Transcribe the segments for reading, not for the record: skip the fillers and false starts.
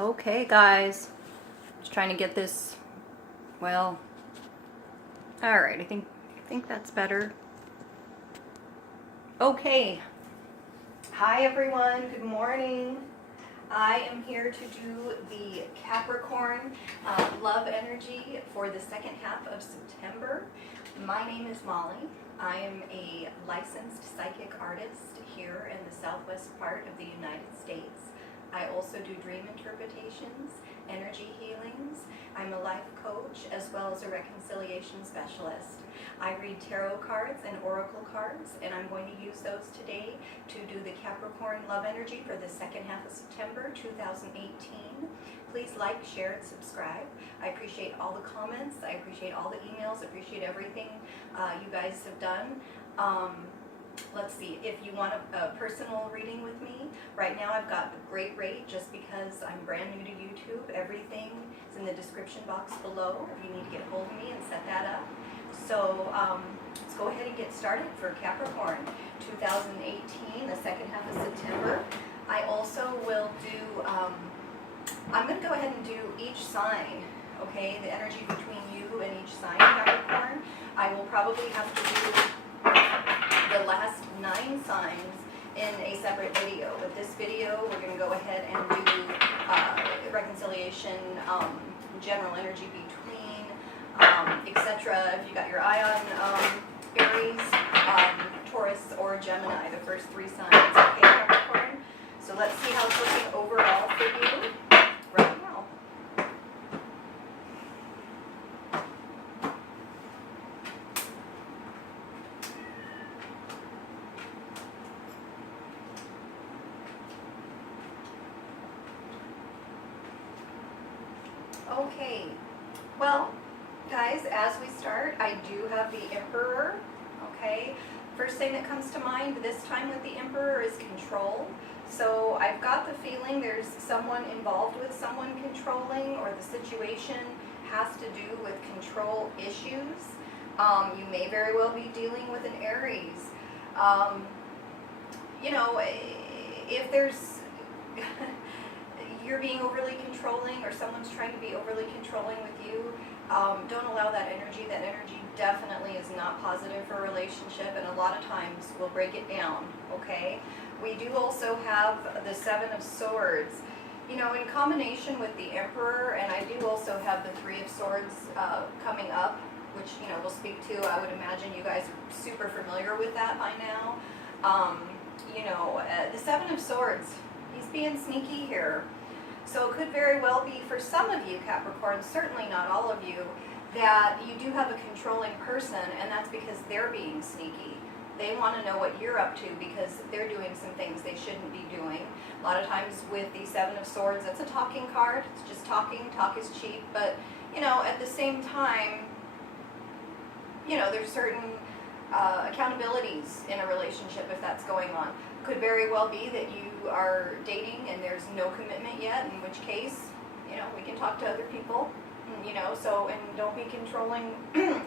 Okay, guys, just trying to get this. Well, all right. I think that's better. Okay. Hi, everyone. Good morning. I am here to do the Capricorn love energy for the second half of September. My name is Molly. I am a licensed psychic artist here in the southwest part of the United States. I also do dream interpretations, energy healings. I'm a life coach as well as a reconciliation specialist. I read tarot cards and oracle cards, and I'm going to use those today to do the Capricorn love energy for the second half of September 2018. Please like, share, and subscribe. I appreciate all the comments. I appreciate all the emails. I appreciate everything you guys have done. Let's see, if you want a personal reading with me, right now I've got a great rate just because I'm brand new to YouTube. Everything is in the description box below if you need to get a hold of me and set that up. So let's go ahead and get started for Capricorn 2018, the second half of September. I also will do, I'm going to go ahead and do each sign, okay, the energy between you and each sign, Capricorn. I will probably have to do the last 9 signs in a separate video. With this video, we're going to go ahead and do reconciliation, general energy between, etc. If you got your eye on Aries, Taurus, or Gemini, the first 3 signs, okay, Capricorn? So let's see how it's looking overall for you right now. Okay, well, guys, as we start, I do have the Emperor, okay? First thing that comes to mind this time with the Emperor is control. So I've got the feeling there's someone involved with someone controlling, or the situation has to do with control issues. You may very well be dealing with an Aries. You know, if there's you're being overly controlling, or someone's trying to be overly controlling with you, don't allow that energy. That energy definitely is not positive for a relationship, and a lot of times we'll break it down, okay? We do also have the 7 of Swords, you know, in combination with the Emperor, and I do also have the 3 of Swords coming up, which, you know, we'll speak to. I would imagine you guys are super familiar with that by now. You know, the 7 of Swords, he's being sneaky here. So it could very well be for some of you, Capricorn, certainly not all of you, that you do have a controlling person, and that's because they're being sneaky. They want to know what you're up to because they're doing some things they shouldn't be doing. A lot of times with the 7 of Swords, that's a talking card. It's just talking. Talk is cheap. But, you know, at the same time, you know, there's certain accountabilities in a relationship if that's going on. Could very well be that you are dating and there's no commitment yet, in which case, you know, we can talk to other people, you know, so, and don't be controlling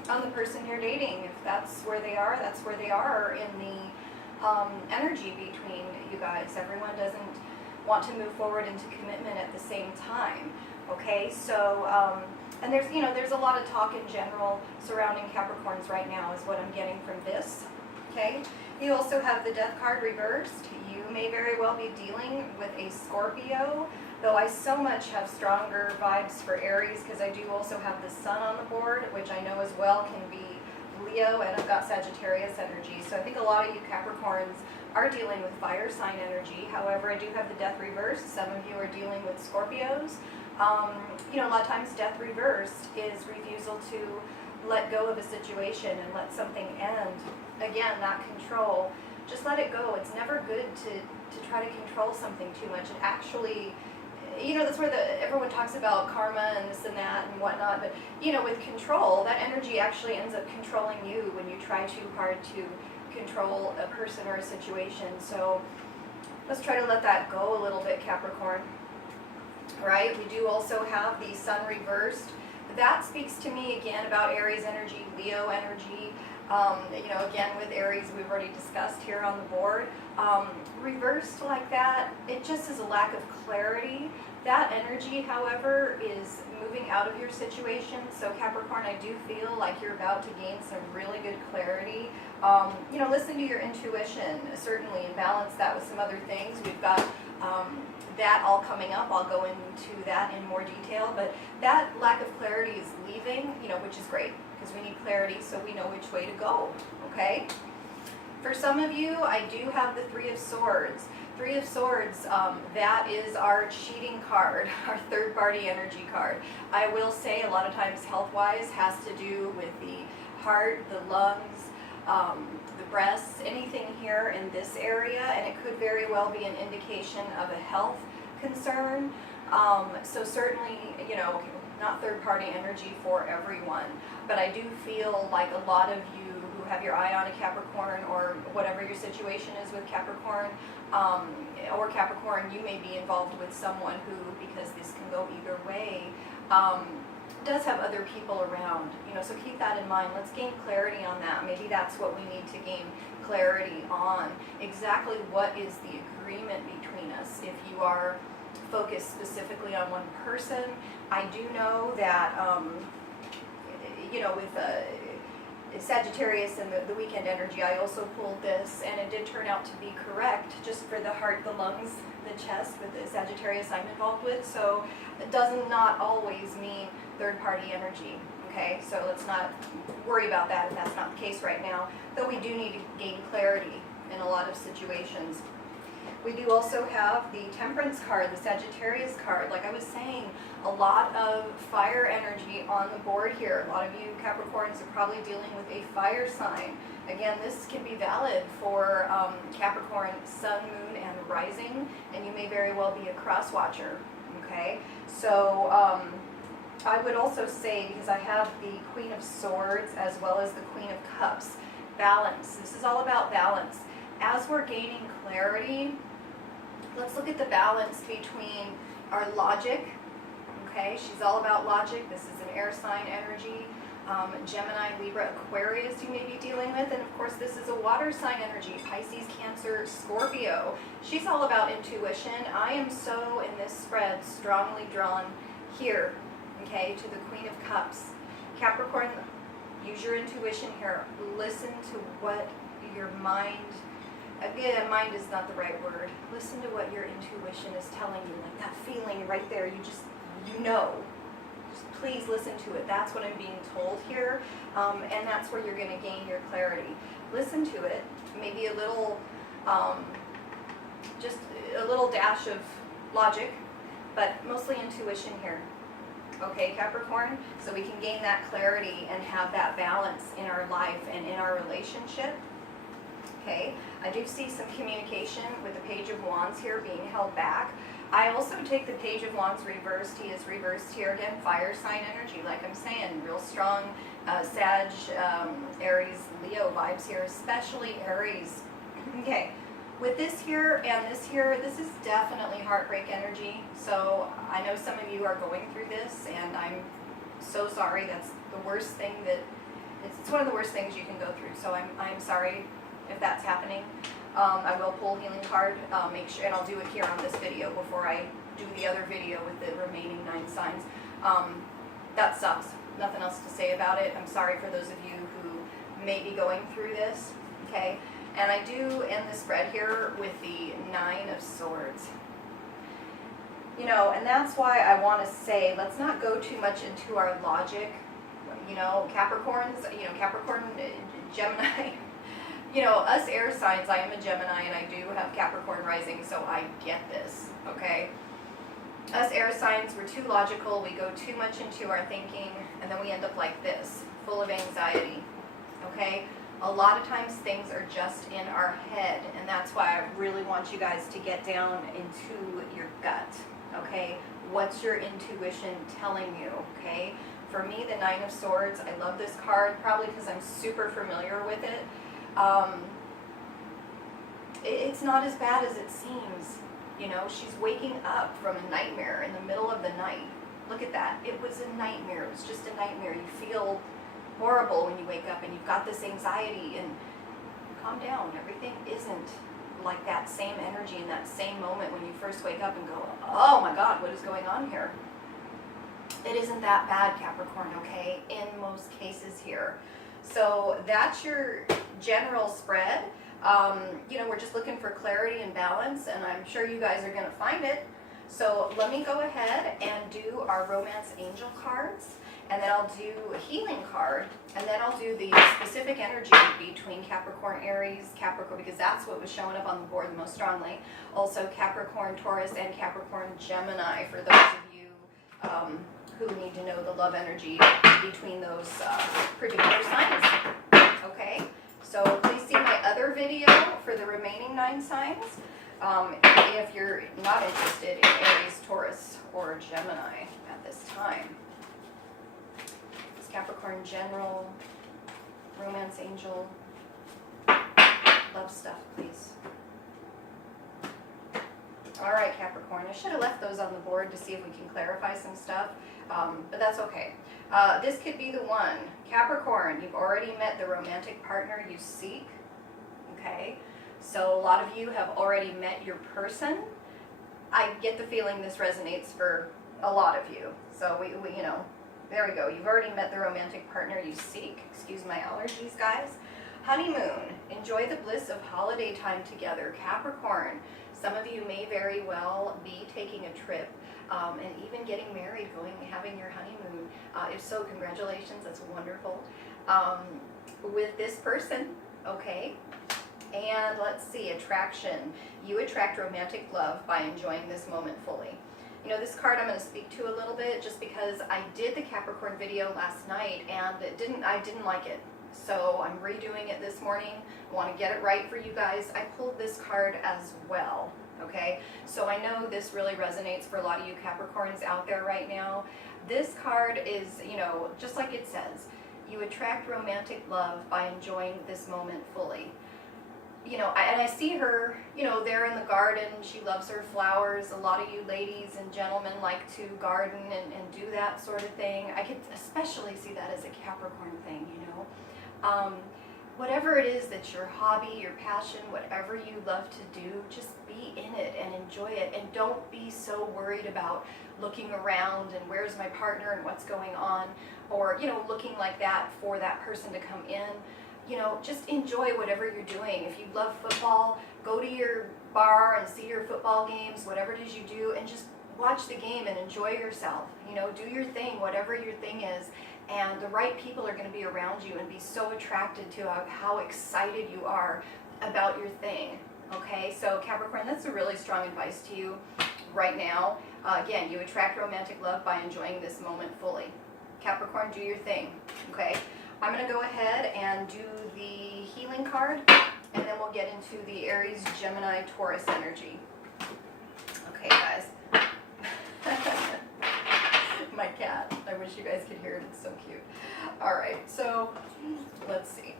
on the person you're dating. If that's where they are, that's where they are in the energy between you guys. Everyone doesn't want to move forward into commitment at the same time, okay? So, and there's, you know, there's a lot of talk in general surrounding Capricorns right now is what I'm getting from this, okay? You also have the Death card reversed. You may very well be dealing with a Scorpio, though I so much have stronger vibes for Aries because I do also have the Sun on the board, which I know as well can be Leo, and I've got Sagittarius energy. So I think a lot of you Capricorns are dealing with fire sign energy. However, I do have the Death reversed. Some of you are dealing with Scorpios. You know, a lot of times Death reversed is refusal to let go of a situation and let something end. Again, not control. Just let it go. It's never good to try to control something too much. It actually, you know, that's where everyone talks about karma and this and that and whatnot. But, you know, with control, that energy actually ends up controlling you when you try too hard to control a person or a situation. So let's try to let that go a little bit, Capricorn. All right, we do also have the Sun reversed. That speaks to me again about Aries energy, Leo energy. Again, with Aries, we've already discussed here on the board. Reversed like that, it just is a lack of clarity. That energy, however, is moving out of your situation. So Capricorn, I do feel like you're about to gain some really good clarity. Listen to your intuition, certainly, and balance that with some other things. We've got that all coming up. I'll go into that in more detail, but that lack of clarity is leaving, which is great, because we need clarity so we know which way to go, okay? For some of you, I do have the Three of Swords. Three of Swords, that is our cheating card, our third-party energy card. I will say a lot of times health-wise has to do with the heart, the lungs, the breasts, anything here in this area, and it could very well be an indication of a health concern. So certainly, not third-party energy for everyone, but I do feel like a lot of you who have your eye on a Capricorn, or whatever your situation is with Capricorn, or Capricorn, you may be involved with someone who, because this can go either way, does have other people around, so keep that in mind. Let's gain clarity on that. Maybe that's what we need to gain clarity on. Exactly what is the agreement between us? If you are focused specifically on one person, I do know that, with Sagittarius and the weekend energy, I also pulled this, and it did turn out to be correct, just for the heart, the lungs, the chest, with the Sagittarius I'm involved with. So it does not always mean third-party energy, okay? So let's not worry about that if that's not the case right now, though we do need to gain clarity in a lot of situations. We do also have the Temperance card, the Sagittarius card. Like I was saying, a lot of fire energy on the board here. A lot of you Capricorns are probably dealing with a fire sign. Again, this can be valid for Capricorn, Sun, Moon, and Rising, and you may very well be a cross watcher, okay? So I would also say, because I have the Queen of Swords as well as the Queen of Cups, balance. This is all about balance. As we're gaining clarity, let's look at the balance between our logic, okay? She's all about logic. This is an air sign energy. Gemini, Libra, Aquarius you may be dealing with. And of course, this is a water sign energy. Pisces, Cancer, Scorpio. She's all about intuition. I am so, in this spread, strongly drawn here, okay, to the Queen of Cups. Capricorn, use your intuition here. Listen to what your mind, again, mind is not the right word. Listen to what your intuition is telling you, like that feeling right there. You know. Just please listen to it. That's what I'm being told here, and that's where you're going to gain your clarity. Listen to it. Maybe a little, just a little dash of logic, but mostly intuition here. Okay, Capricorn? So we can gain that clarity and have that balance in our life and in our relationship. Okay, I do see some communication with the Page of Wands here being held back. I also take the Page of Wands reversed. He is reversed here again, fire sign energy, like I'm saying, real strong Sag, Aries, Leo vibes here, especially Aries. Okay, with this here and this here, this is definitely heartbreak energy. So I know some of you are going through this, and I'm so sorry. That's the worst thing that, it's one of the worst things you can go through. So I'm sorry if that's happening. I will pull healing card, make sure, and I'll do it here on this video before I do the other video with the remaining 9 signs. That sucks. Nothing else to say about it. I'm sorry for those of you who may be going through this, okay? And I do end the spread here with the 9 of Swords. And that's why I want to say, let's not go too much into our logic. Capricorns, Capricorn, Gemini, us air signs, I am a Gemini and I do have Capricorn rising, so I get this, okay? Us air signs, we're too logical, we go too much into our thinking, and then we end up like this, full of anxiety, okay? A lot of times things are just in our head, and that's why I really want you guys to get down into your gut, okay? What's your intuition telling you, okay? For me, the 9 of Swords, I love this card, probably because I'm super familiar with it. It's not as bad as it seems. She's waking up from a nightmare in the middle of the night. Look at that. It was a nightmare. It was just a nightmare. You feel horrible when you wake up and you've got this anxiety, and calm down. Everything isn't like that same energy in that same moment when you first wake up and go, oh my God, what is going on here? It isn't that bad, Capricorn, okay, in most cases here. So that's your general spread. You know, we're just looking for clarity and balance, and I'm sure you guys are going to find it. So let me go ahead and do our romance angel cards, and then I'll do a healing card, and then I'll do the specific energy between Capricorn, Aries, Capricorn, because that's what was showing up on the board the most strongly. Also Capricorn, Taurus, and Capricorn, Gemini, for those of you who need to know the love energy between those particular signs. Okay, so please see my other video for the remaining 9 signs. If you're not interested in Aries, Taurus, or Gemini at this time. It's Capricorn general, romance angel, love stuff, please. All right, Capricorn, I should have left those on the board to see if we can clarify some stuff, but that's okay. This could be the one. Capricorn, you've already met the romantic partner you seek, okay? So a lot of you have already met your person. I get the feeling this resonates for a lot of you. So we you know, there we go. You've already met the romantic partner you seek. Excuse my allergies, guys. Honeymoon. Enjoy the bliss of holiday time together. Capricorn. Some of you may very well be taking a trip and even getting married, having your honeymoon. If so, congratulations. That's wonderful. With this person, okay? And let's see, attraction. You attract romantic love by enjoying this moment fully. You know, this card I'm going to speak to a little bit just because I did the Capricorn video last night and I didn't like it. So I'm redoing it this morning. I want to get it right for you guys. I pulled this card as well, okay? So I know this really resonates for a lot of you Capricorns out there right now. This card is, you know, just like it says, you attract romantic love by enjoying this moment fully. You know, and I see her, you know, there in the garden. She loves her flowers. A lot of you ladies and gentlemen like to garden and do that sort of thing. I could especially see that as a Capricorn thing, you know. Whatever it is that's your hobby, your passion, whatever you love to do, just be in it and enjoy it. And don't be so worried about looking around and where's my partner and what's going on, or, you know, looking like that for that person to come in. You know, just enjoy whatever you're doing. If you love football, go to your bar and see your football games, whatever it is you do, and just watch the game and enjoy yourself. You know, do your thing, whatever your thing is, and the right people are going to be around you and be so attracted to how excited you are about your thing. Okay, so Capricorn, that's a really strong advice to you right now. Again, you attract romantic love by enjoying this moment fully. Capricorn, do your thing, okay? I'm going to go ahead and do the healing card, and then we'll get into the Aries, Gemini, Taurus energy. Okay, guys. My cat. I wish you guys could hear it. It's so cute. All right, so let's see.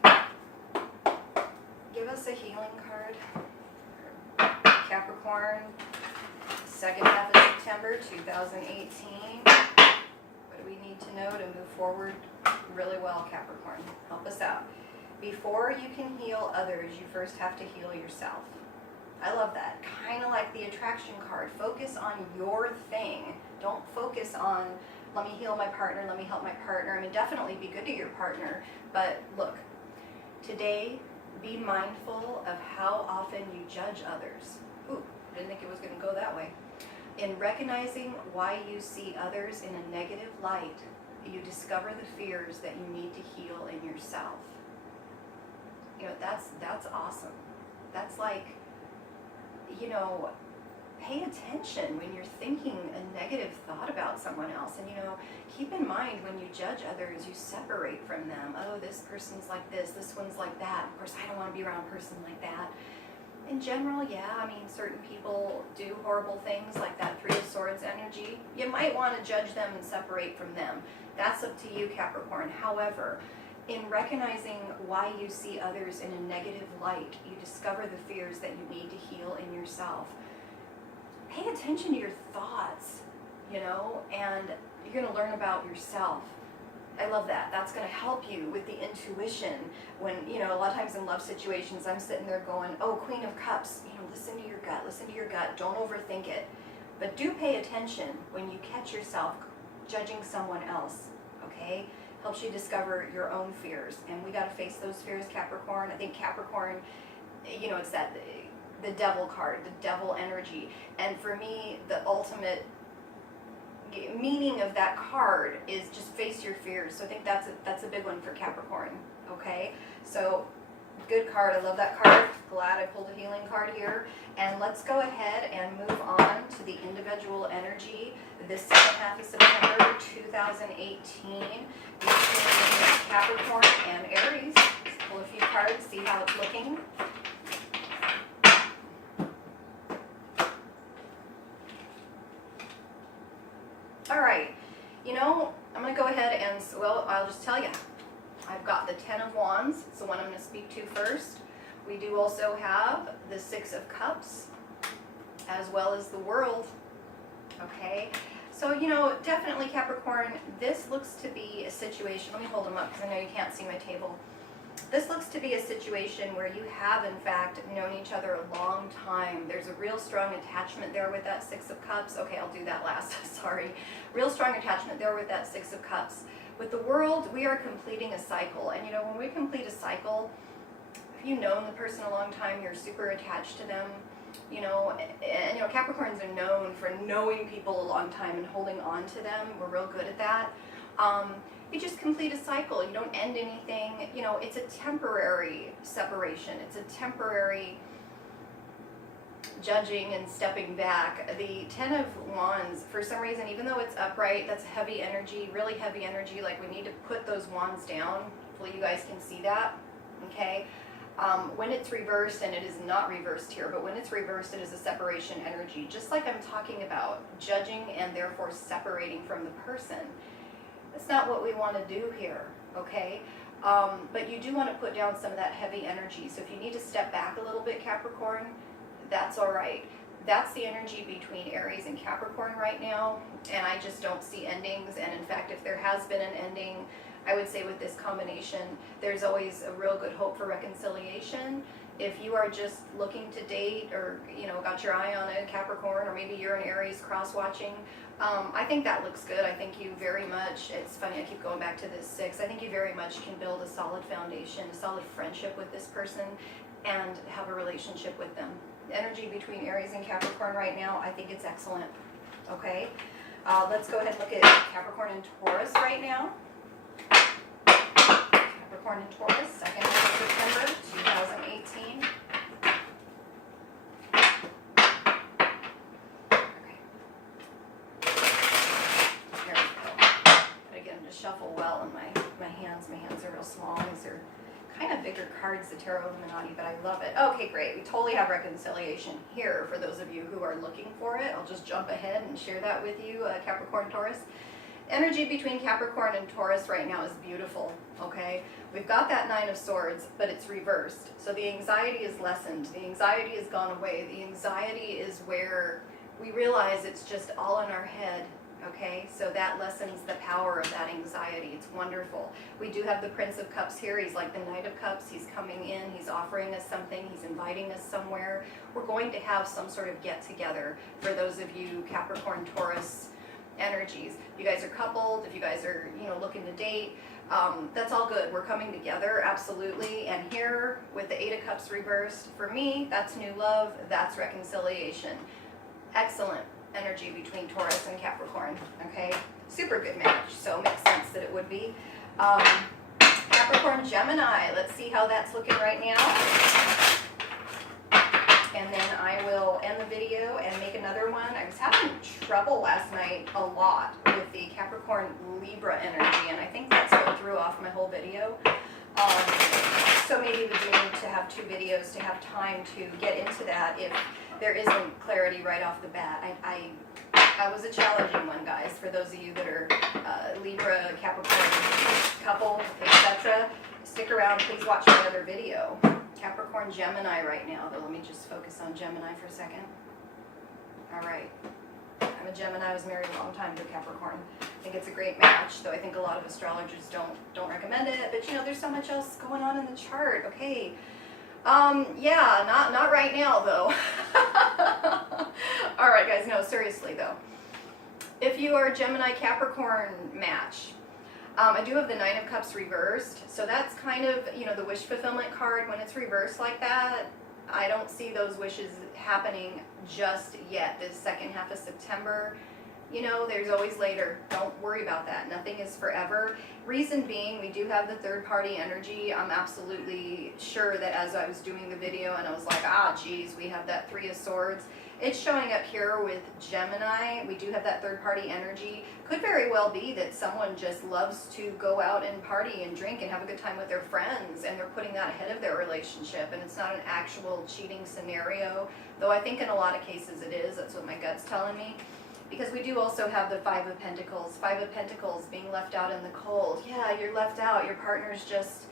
Give us a healing card. Capricorn, second half of September 2018. What do we need to know to move forward really well, Capricorn? Help us out. Before you can heal others, you first have to heal yourself. I love that. Kind of like the attraction card. Focus on your thing. Don't focus on, let me heal my partner, let me help my partner. I mean, definitely be good to your partner, but look, today, be mindful of how often you judge others. Ooh, didn't think it was going to go that way. In recognizing why you see others in a negative light, you discover the fears that you need to heal in yourself. You know, that's awesome. That's like, you know, pay attention when you're thinking a negative thought about someone else. And, you know, keep in mind when you judge others, you separate from them. Oh, this person's like this one's like that. Of course, I don't want to be around a person like that. In general, yeah, I mean, certain people do horrible things like that Three of Swords energy. You might want to judge them and separate from them. That's up to you, Capricorn. However, in recognizing why you see others in a negative light, you discover the fears that you need to heal in yourself. Pay attention to your thoughts, you know, and you're going to learn about yourself. I love that. That's going to help you with the intuition. When, you know, a lot of times in love situations, I'm sitting there going, oh, Queen of Cups, you know, listen to your gut, listen to your gut. Don't overthink it. But do pay attention when you catch yourself judging someone else, okay? Helps you discover your own fears. And we got to face those fears, Capricorn. I think Capricorn, you know, it's that the devil card, the devil energy. And for me, the ultimate meaning of that card is just face your fears. So I think that's a big one for Capricorn, okay? So good card. I love that card. Glad I pulled a healing card here. And let's go ahead and move on to the individual energy this second half of September 2018 between Capricorn and Aries. Let's pull a few cards, see how it's looking. All right, you know, I'm going to go ahead and, well, I'll just tell you. I've got the Ten of Wands, it's the one I'm going to speak to first. We do also have the Six of Cups, as well as the World, okay? So, you know, definitely Capricorn, this looks to be a situation, let me hold them up because I know you can't see my table. This looks to be a situation where you have, in fact, known each other a long time. There's a real strong attachment there with that Six of Cups. Okay, I'll do that last, sorry. Real strong attachment there with that Six of Cups. With the World, we are completing a cycle. And you know, when we complete a cycle, if you've known the person a long time, you're super attached to them. You know, and you know, Capricorns are known for knowing people a long time and holding on to them. We're real good at that. You just complete a cycle. You don't end anything. You know, it's a temporary separation. It's a temporary judging and stepping back. The Ten of Wands, for some reason, even though it's upright, that's heavy energy, really heavy energy. Like, we need to put those wands down. Hopefully you guys can see that, okay? When it's reversed, and it is not reversed here, but when it's reversed, it is a separation energy. Just like I'm talking about judging and therefore separating from the person. That's not what we want to do here, okay? But you do want to put down some of that heavy energy. So if you need to step back a little bit, Capricorn, that's all right. That's the energy between Aries and Capricorn right now, and I just don't see endings. And in fact, if there has been an ending, I would say with this combination, there's always a real good hope for reconciliation. If you are just looking to date, or you know, got your eye on a Capricorn, or maybe you're an Aries cross-watching, I think that looks good. I think you very much, it's funny, I keep going back to this Six, I think you very much can build a solid foundation, a solid friendship with this person, and have a relationship with them. The energy between Aries and Capricorn right now, I think it's excellent, okay? Let's go ahead and look at Capricorn and Taurus right now. Capricorn and Taurus, second half of September 2018. Okay. There we go. Gotta get them to shuffle well in my hands. My hands are real small. These are kind of bigger cards, the Tarot Illuminati, but I love it. Okay, great. We totally have reconciliation here for those of you who are looking for it. I'll just jump ahead and share that with you, Capricorn, Taurus. Energy between Capricorn and Taurus right now is beautiful, okay? We've got that Nine of Swords, but it's reversed. So the anxiety is lessened. The anxiety has gone away. The anxiety is where we realize it's just all in our head, okay? So that lessens the power of that anxiety. It's wonderful. We do have the Prince of Cups here. He's like the Knight of Cups. He's coming in. He's offering us something. He's inviting us somewhere. We're going to have some sort of get-together for those of you Capricorn, Taurus energies. If you guys are coupled, if you guys are, you know, looking to date, that's all good. We're coming together, absolutely. And here with the Eight of Cups reversed, for me, that's new love. That's reconciliation. Excellent energy between Taurus and Capricorn, okay? Super good match, so it makes sense that it would be. Capricorn, Gemini, let's see how that's looking right now. And then I will end the video and make another one. I was having trouble last night a lot with the Capricorn Libra energy, and I think that's what threw off my whole video. So maybe we do need to have two videos to have time to get into that if there isn't clarity right off the bat. I was a challenging one, guys, for those of you that are Libra, Capricorn, couple, etc. Stick around, please watch my other video. Capricorn, Gemini right now, though let me just focus on Gemini for a second. All right, I'm a Gemini. I was married a long time to a Capricorn. I think it's a great match, though I think a lot of astrologers don't recommend it. But you know, there's so much else going on in the chart. Okay. Yeah, not right now though. All right, guys. No, seriously though. If you are a Gemini Capricorn match, I do have the Nine of Cups reversed, so that's kind of, you know, the wish fulfillment card. When it's reversed like that, I don't see those wishes happening just yet. This second half of September, you know, there's always later. Don't worry about that. Nothing is forever. Reason being, we do have the third party energy. I'm absolutely sure that as I was doing the video and I was like, geez, we have that Three of Swords. It's showing up here with Gemini. We do have that third party energy. Could very well be that someone just loves to go out and party and drink and have a good time with their friends, and they're putting that ahead of their relationship, and it's not an actual cheating scenario, though I think in a lot of cases it is. That's what my gut's telling me. Because we do also have the Five of Pentacles. Five of Pentacles, being left out in the cold. Yeah, you're left out. Your partner's just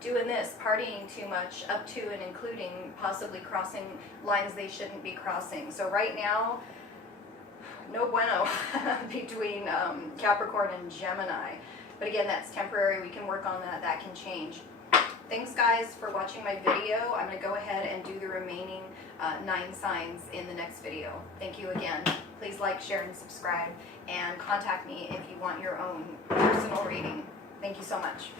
doing this, partying too much, up to and including possibly crossing lines they shouldn't be crossing. So right now, no bueno between Capricorn and Gemini. But again, that's temporary. We can work on that. That can change. Thanks, guys, for watching my video. I'm going to go ahead and do the remaining 9 signs in the next video. Thank you again. Please like, share, and subscribe. And contact me if you want your own personal reading. Thank you so much.